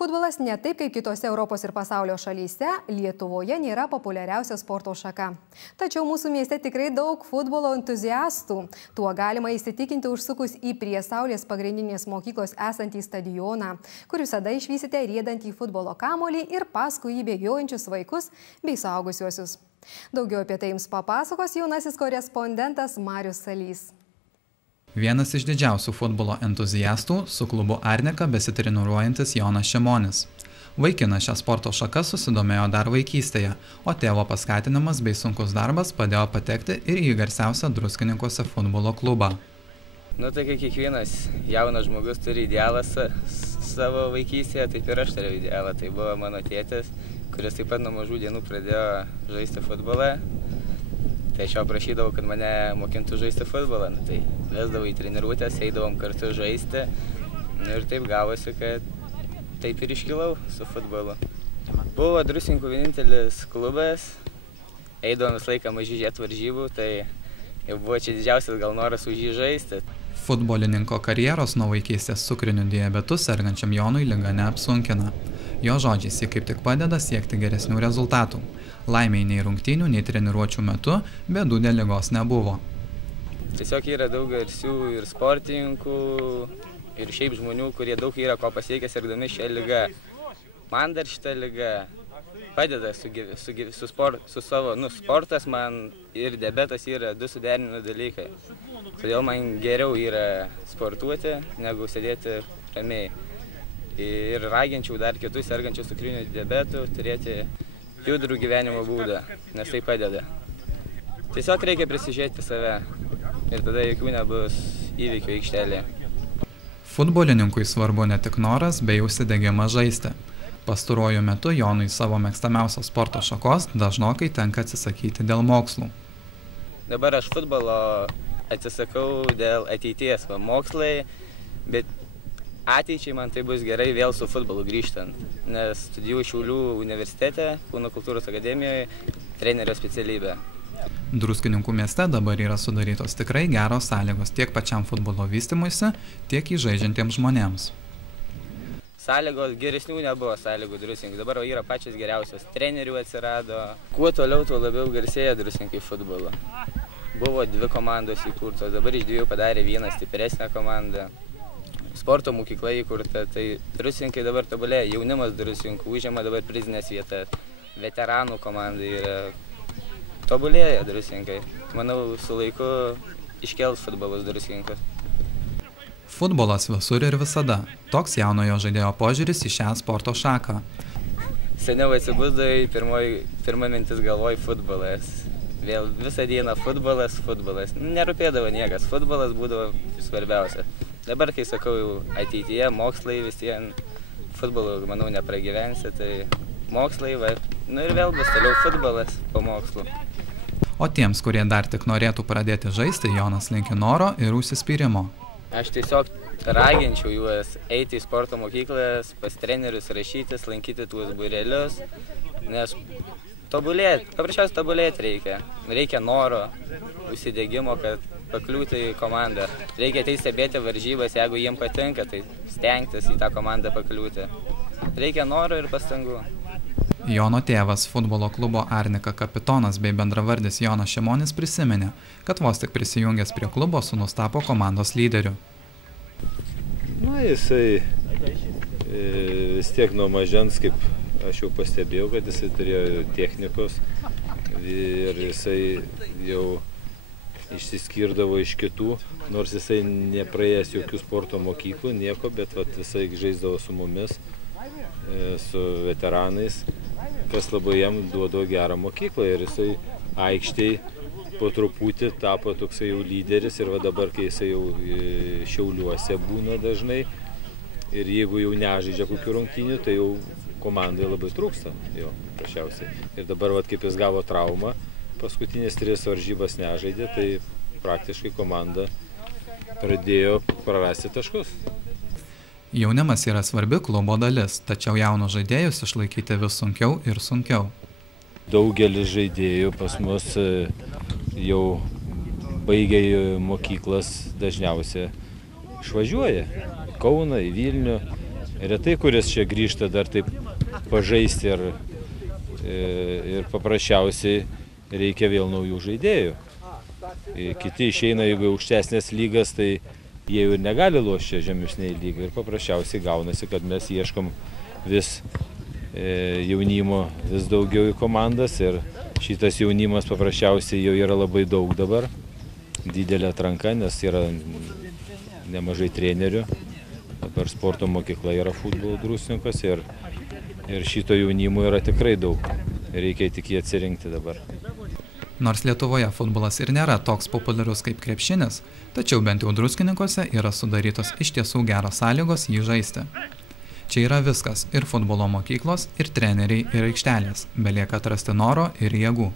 Futbolas ne taip kaip kitose Europos ir pasaulio šalyse, Lietuvoje nėra populiariausia sporto šaka. Tačiau mūsų mieste tikrai daug futbolo entuziastų. Tuo galima įsitikinti užsukus į prie Saulės pagrindinės mokyklos esantį stadioną, kur visada išvysite riedantį futbolo kamuolį ir paskui jį bėgiojančius vaikus bei suaugusiuosius. Daugiau apie tai jums papasakos jaunasis korespondentas Marius Salys. Vienas iš didžiausių futbolo entuziastų su klubu Arnika besitreniruojantis Jonas Šimonis. Vaikinas šią sporto šaką susidomėjo dar vaikystėje, o tėvo paskatinimas bei sunkus darbas padėjo patekti ir į garsiausią Druskininkuose futbolo klubą. Tai kai kiekvienas jaunas žmogus turi idealą savo vaikystėje, taip ir aš turėjau idealą. Tai buvo mano tėtis, kuris taip pat nuo mažų dienų pradėjo žaisti futbolą. Tai aš jo prašydavau, kad mane mokintų žaisti futbolą. Tai vesdavau į treniruotės, eidavom kartu žaisti. Ir taip gavosi, kad taip ir iškilau su futbolu. Buvo Druskininkų vienintelis klubas. Eidavom visą laiką maži žiūrėti varžybų, tai jau buvo čia didžiausias gal noras už jį žaisti. Futbolininko karjeros nuo vaikystės cukriniu diabetu sergančiam Jonui liga neapsunkina. Jo žodžiais, jie kaip tik padeda siekti geresnių rezultatų. Laimiai nei rungtynių, nei treniruočių metu bėdų dėl ligos nebuvo. Tiesiog yra daug garsių ir sportininkų, ir šiaip žmonių, kurie daug yra ko pasiekę sirgdami šią ligą. Man dar šitą ligą padeda su savo, sportas man ir diabetas yra du suderinami dalykai. Todėl man geriau yra sportuoti, negu sėdėti ramiai. Ir raginčiau dar kitus sergančius cukriniu diabetu turėti judrų gyvenimo būdą, nes tai padeda. Tiesiog reikia prisižiūrėti save ir tada jokių nebus įvykių aikštelėje. Futbolininkui svarbu ne tik noras, bei užsidegimas žaisti. Pastaruoju metu Jonui savo mėgstamiausios sporto šakos dažnokai tenka atsisakyti dėl mokslų. Dabar aš futbolo atsisakau dėl ateities mokslai, bet ateičiai man tai bus gerai vėl su futbolu grįžtant, nes studijuoju Šiaulių universitete, Kūno kultūros akademijoje, trenerio specialybę. Druskininkų mieste dabar yra sudarytos tikrai geros sąlygos tiek pačiam futbolo vystymuisi, tiek į žaidžiantiems žmonėms. Sąlygos geresnių nebuvo sąlygų Druskininkų, dabar yra pačios geriausios, trenerių atsirado. Kuo toliau, tuo labiau garsėja Druskininkai futbolo. Buvo 2 komandos įkurtos, dabar iš 2 padarė vieną stipresnę komandą. Sporto mokykla įkurta, tai Druskininkai dabar tobulėja, jaunimas Druskininkų užima dabar prizinės vietas, veteranų komanda yra tobulėja Druskininkai. Manau, su laiku iškels futbolas Druskininkus. Futbolas visur ir visada. Toks jaunojo žaidėjo požiūris į šią sporto šaką. Seniau atsibudai, pirma mintis galvoj futbolas. Vėl visą dieną futbolas. Nerūpėdavo niekas, futbolas būdavo svarbiausia. Dabar, kai sakau, ateityje mokslai vis vien futbolu, manau, nepragyvensi, tai mokslai, ir vėl bus toliau futbolas po mokslų. O tiems, kurie dar tik norėtų pradėti žaisti, Jonas linki noro ir užsispyrimo. Aš tiesiog raginčiau juos eiti į sporto mokyklas, pas trenerius rašytis, lankyti tuos būrelius, nes paprasčiausiai tobulėti reikia. Reikia noro, užsidegimo, kad pakliūti į komandą. Reikia tai stebėti varžybas, jeigu jiems patinka, tai stengtis į tą komandą pakliūti. Reikia noro ir pastangų. Jono tėvas, futbolo klubo Arnika kapitonas bei bendravardis Jonas Šimonis prisiminė, kad vos tik prisijungęs prie klubo sūnus tapo komandos lyderiu. Jisai vis tiek nuo mažens, kaip aš jau pastebėjau, kad jisai turėjo technikos ir jisai jau išsiskirdavo iš kitų, nors jisai nepraėjęs jokių sporto mokyklų, nieko, bet visai žaisdavo su mumis, su veteranais, kas labai jam duodo gerą mokyklą ir jisai aikštėj po truputį tapo toksai jau lyderis ir dabar, kai jisai jau Šiauliuose būna dažnai ir jeigu jau nežaidžia kokių rungtynių, tai jau komandai labai trūksta jo, prašiausiai. Ir dabar, kaip jis gavo traumą, paskutinės 3 varžybas nežaidė, tai praktiškai komanda pradėjo prarasti taškus. Jaunimas yra svarbi klubo dalis, tačiau jaunus žaidėjus išlaikyti vis sunkiau ir sunkiau. Daugelis žaidėjų pas mus jau baigę mokyklas dažniausiai išvažiuoja į Kauną, į Vilnių, retai kuris čia grįžta dar taip pažaisti ir paprasčiausiai reikia vėl naujų žaidėjų. Kiti išeina, jeigu aukštesnės lygas, tai jie jau ir negali lošti žemesniai lygai ir paprasčiausiai gaunasi, kad mes ieškom vis jaunimo vis daugiau į komandas ir šitas jaunimas paprasčiausiai jau yra labai daug dabar, didelė atranka, nes yra nemažai trenerių. Dabar sporto mokykla yra futbolo Druskininkuos ir šito jaunimo yra tikrai daug. Reikia tik jį atsirinkti dabar. Nors Lietuvoje futbolas ir nėra toks populiarus kaip krepšinis, tačiau bent jau Druskininkuose yra sudarytos iš tiesų geros sąlygos jį žaisti. Čia yra viskas – ir futbolo mokyklos, ir treneriai, ir aikštelės. Belieka atrasti noro ir jėgų.